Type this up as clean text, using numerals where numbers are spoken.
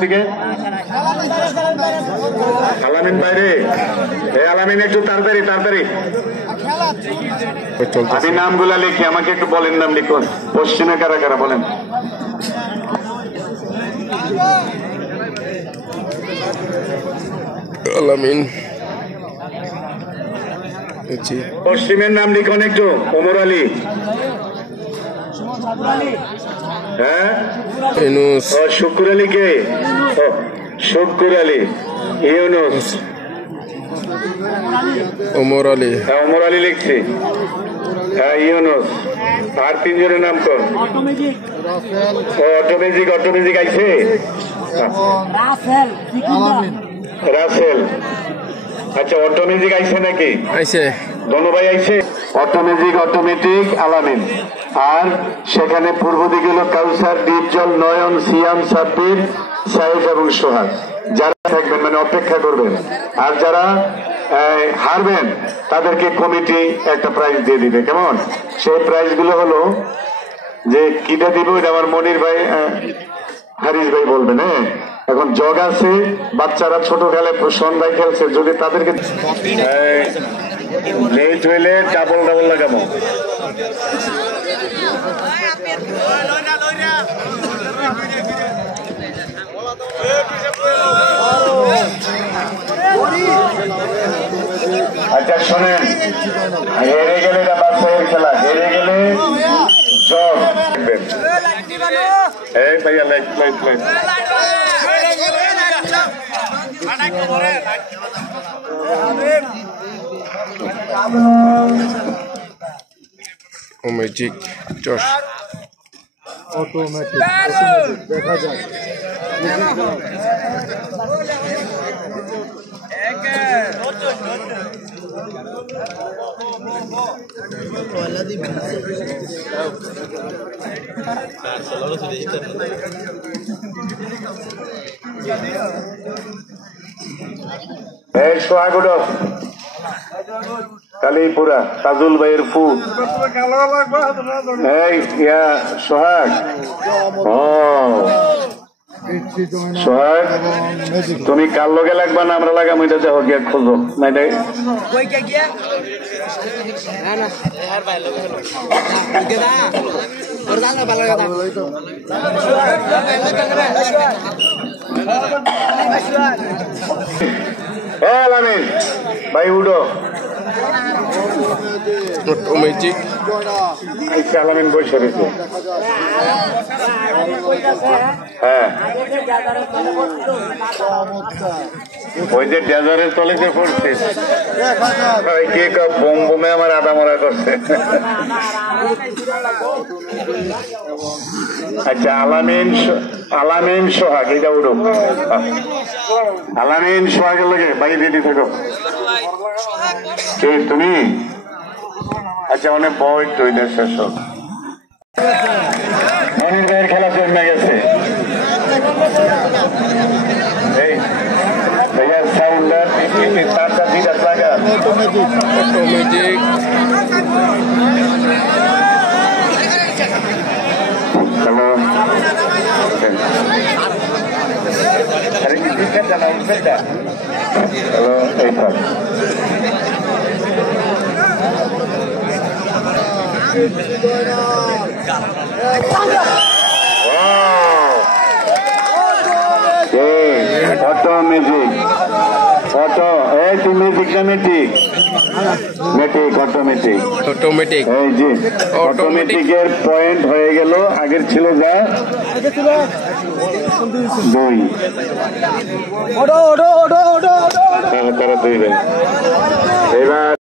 দিকে আলামিন বাইরে, আলামিন একটু তাড়াতাড়ি তাড়াতাড়ি। আমি নামগুলা লিখি, আমাকে একটু বলেন নাম লিখুন। পশ্চিমে কারা কারা বলেন? আলামিন। পশ্চিমের নাম লিখুন একটু। ওমর আলী, হ্যাঁ, শুক্র আলী কে? শুক্র আলী, ইউনুস, ওমর আলী, হ্যাঁ ওমর আলী লিখছি, হ্যাঁ ইউনুস। আর তিনজনের নাম কোন? অটোমেজিক, অটোমেজিক আইছে, রাসেল। আচ্ছা অটোমেজিক আইছে নাকি? আইছে, ধন্যবাদ আইছে। অটোমেজিক, অটোমেটিক, আলামিন। আর সেখানে পূর্ব দিকে হলো কাউসার, ডিপজল, নয়ন, সিয়াম, সাব্বির, সাইফ এবং সোহাগ। যারা থাকবেন মানে অপেক্ষা করবেন, আর যারা হারবেন তাদেরকে কমিটি একটা প্রাইজ দিয়ে দিবে। কেমন? সেই প্রাইজ গুলো হলো যে কিটা দিব এটা আমার মনির ভাই, হারিস ভাই বলবেন। হ্যাঁ, এখন জগ আছে, বাচ্চারা ছোট খেলে, সন্ধ্যায় খেলছে, যদি তাদেরকে লেট হইলে ডাবল ডাবল লাগাবো। আচ্ছা শোনেন, হেরে গেলে এটা বাচ্চাদের খেলা, হেরে গেলে জগ। এই ভাইয়া light light light. Magic Josh automatic দেখা যায়। সোহাগুলো কালীপুরা, তাজুল ভাইয়ের ফু। এই সোহাগ, সোহাগ তুমি কার লগে লাগবা না আমরা লাগাম? এটা দেখো গিয়া খোঁজো না, এটা আলামিন ভাই উঠো। অটোমেটিক আচ্ছা আলামিন বসে রয়েছে। হ্যাঁ ওই যে ডেজারের তলে যে পড়ছে, কে বোম বোমে আমার আদা মরা করছে। আচ্ছা আলামিন, আলামিন সোহাগ, এটা উঠো। আলামিন সোহাগের লাগে বাইরে রেডি থাকো। তুমি আচ্ছা অনেক বই তো শেষ হোক। মনির ভাইয়ের খেলা জমে গেছে। এই ভাইয়া সাউন্ডার তারটা দিটা লাগা। অটোমেটিক হ্যালো, হ্যালো এই পার অটোমেটিক, অটো এই তুই মিউজিকটা মেটিক, মেটিক অটোমেটিক, অটোমেটিক এই যে অটোমেটিকের পয়েন্ট হয়ে গেল। আগের ছিল যা 2, তারা 2 এবার